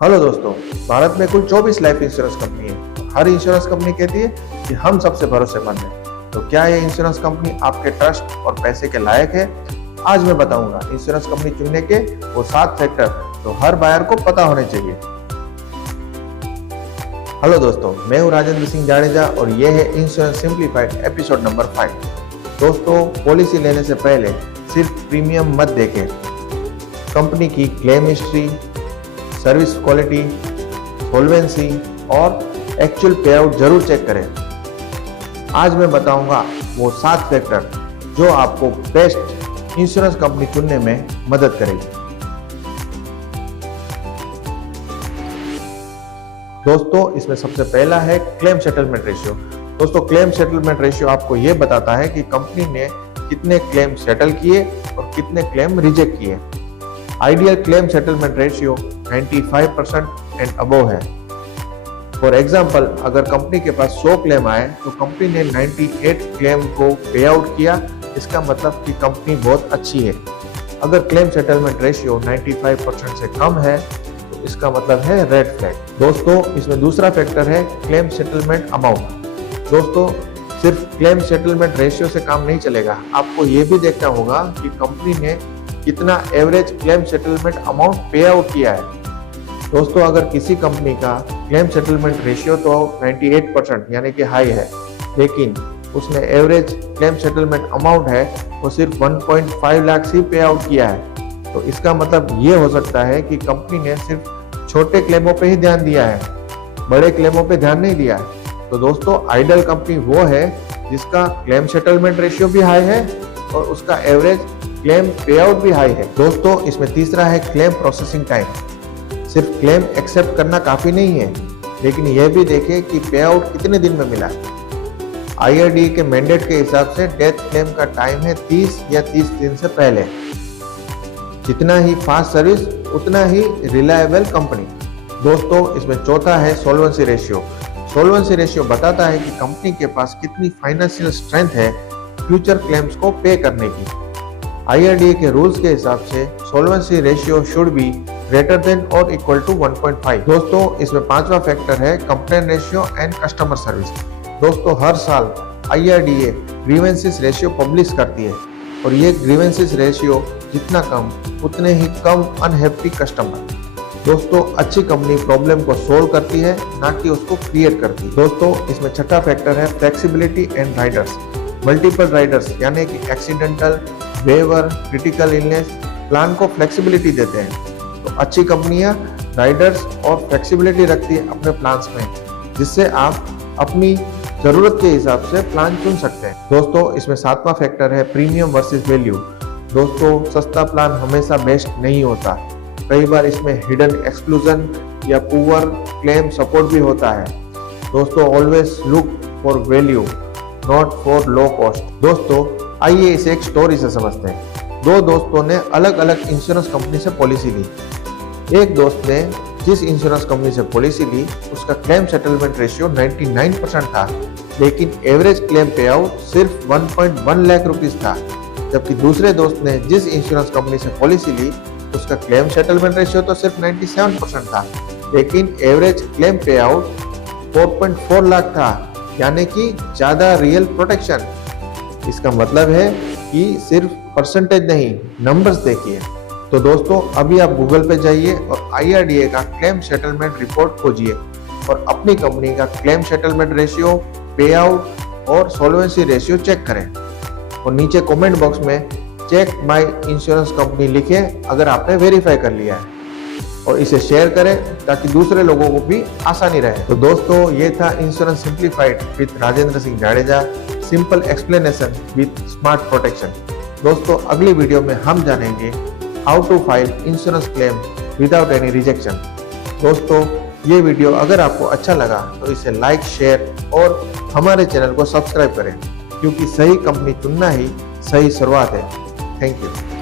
Hello दोस्तों। भारत में कुल 24 लाइफ इंश्योरेंस कंपनी है। हर इंश्योरेंस कंपनी कहती है कि हम सबसे भरोसेमंद हैं। तो क्या ये इंश्योरेंस कंपनी आपके ट्रस्ट और पैसे के लायक है? आज मैं बताऊंगा इंश्योरेंस कंपनी चुनने के वो 7 फैक्टर जो हर बायर को पता होने चाहिए। हेलो दोस्तों, मैं हूँ राजेंद्र सिंह जाडेजा और ये है इंश्योरेंस सिंप्लीफाइड एपिसोड नंबर 5। दोस्तों, पॉलिसी लेने से पहले सिर्फ प्रीमियम मत देखें, कंपनी की claim history, service quality, solvency और एक्चुअल पे आउट जरूर चेक करें। आज मैं बताऊंगा वो 7 फैक्टर जो आपको बेस्ट इंश्योरेंस कंपनी चुनने में मदद करेगी। दोस्तों, इसमें सबसे पहला है क्लेम सेटलमेंट रेशियो। दोस्तों, क्लेम सेटलमेंट रेशियो आपको ये बताता है कि कंपनी ने कितने क्लेम सेटल किए और कितने क्लेम रिजेक्ट किए। Ideal claim settlement ratio 95% and above है। फॉर एग्जाम्पल, अगर कंपनी के पास 100 क्लेम आए तो कंपनी ने 98 क्लेम को पे आउट किया, इसका मतलब कि कंपनी बहुत अच्छी है। अगर क्लेम सेटलमेंट रेशियो 95% से कम है तो इसका मतलब है रेड फ्लैग। दोस्तों, इसमें दूसरा फैक्टर है क्लेम सेटलमेंट अमाउंट। दोस्तों, सिर्फ क्लेम सेटलमेंट रेशियो से काम नहीं चलेगा, आपको ये भी देखना होगा कि कंपनी ने कितना एवरेज क्लेम सेटलमेंट अमाउंट पे आउट किया है। दोस्तों, अगर किसी कंपनी का क्लेम सेटलमेंट रेशियो तो 98% यानी कि हाई है, लेकिन उसने एवरेज क्लेम सेटलमेंट अमाउंट है वो सिर्फ 1.5 लाख ही पे आउट किया है, तो इसका मतलब ये हो सकता है कि कंपनी ने सिर्फ छोटे क्लेमों पे ही ध्यान दिया है, बड़े क्लेमों पे ध्यान नहीं दिया है। तो दोस्तों, आइडियल कंपनी वो है जिसका क्लेम सेटलमेंट रेशियो भी हाई है और उसका एवरेज क्लेम पे आउट भी हाई है। दोस्तों, इसमें तीसरा है क्लेम प्रोसेसिंग टाइम। सिर्फ क्लेम एक्सेप्ट करना काफी नहीं है, लेकिन यह भी देखें कि पे आउट कितने दिन में मिला। IRDAI के मैंडेट के हिसाब से डेथ क्लेम का टाइम है 30 या 30 दिन से पहले। जितना ही फास्ट सर्विस उतना ही रिलायबल कंपनी। दोस्तों, इसमें चौथा है सॉल्वेंसी रेशियो। सॉल्वेंसी रेशियो बताता है कि कंपनी के पास कितनी फाइनेंशियल स्ट्रेंथ है फ्यूचर क्लेम्स को पे करने की। IRDAI के रूल्स के हिसाब से solvency ratio should be greater than और इक्वल टू 1.5। दोस्तों, इसमें पांचवा फैक्टर है complaint ratio and customer service. दोस्तों, हर साल IRDAI ग्रीवेंसेस रेशियो पब्लिश करती है और ये ग्रीवेंसेस रेशियो जितना कम उतने ही कम अनहैप्पी कस्टमर। दोस्तों, अच्छी कंपनी प्रॉब्लम को सोल्व करती है, ना कि उसको क्रिएट करती है। दोस्तों, इसमें छठा फैक्टर है flexibility and riders. Multiple riders यानी कि accidental, waiver, critical illness plan को फ्लेक्सिबिलिटी देते हैं। तो अच्छी कंपनियां राइडर्स और फ्लेक्सिबिलिटी रखती है अपने प्लान्स में, जिससे आप अपनी जरूरत के हिसाब से प्लान चुन सकते हैं। दोस्तों, इसमें सातवां फैक्टर है प्रीमियम वर्सेस वैल्यू। दोस्तों, सस्ता प्लान हमेशा बेस्ट नहीं होता, कई बार इसमें हिडन एक्सक्लूजन या पुअर क्लेम सपोर्ट भी होता है। दोस्तों, always look for value not for low cost. दोस्तों, आइए इसे एक स्टोरी से समझते हैं। दो दोस्तों ने अलग अलग इंश्योरेंस कंपनी से पॉलिसी ली। एक दोस्त ने जिस इंश्योरेंस कंपनी से पॉलिसी ली उसका क्लेम सेटलमेंट रेशियो 99% था, लेकिन एवरेज क्लेम पे आउट सिर्फ 1.1 लाख रुपीस था। जबकि दूसरे दोस्त ने जिस इंश्योरेंस कंपनी से पॉलिसी ली उसका क्लेम सेटलमेंट रेशियो तो सिर्फ 97% था, लेकिन एवरेज क्लेम पे आउट 4.4 लाख था, यानी कि ज्यादा रियल प्रोटेक्शन। इसका मतलब है कि सिर्फ परसेंटेज नहीं, नंबर्स देखिए। तो दोस्तों, अभी आप गूगल पे जाइए और IRDAI का क्लेम सेटलमेंट रिपोर्ट खोजिए और अपनी कंपनी का क्लेम सेटलमेंट रेशियो, पे आउट और सॉल्वेंसी रेशियो चेक करें और नीचे कमेंट बॉक्स में चेक माय इंश्योरेंस कंपनी लिखें अगर आपने वेरीफाई कर लिया है, और इसे शेयर करें ताकि दूसरे लोगों को भी आसानी रहे। तो दोस्तों, ये था insurance simplified with Rajendra Singh Jadeja, simple explanation with smart protection. दोस्तों, अगली वीडियो में हम जानेंगे how to file insurance claim without any rejection. दोस्तों, ये वीडियो अगर आपको अच्छा लगा तो इसे लाइक, शेयर और हमारे चैनल को सब्सक्राइब करें, क्योंकि सही कंपनी चुनना ही सही शुरुआत है। Thank you.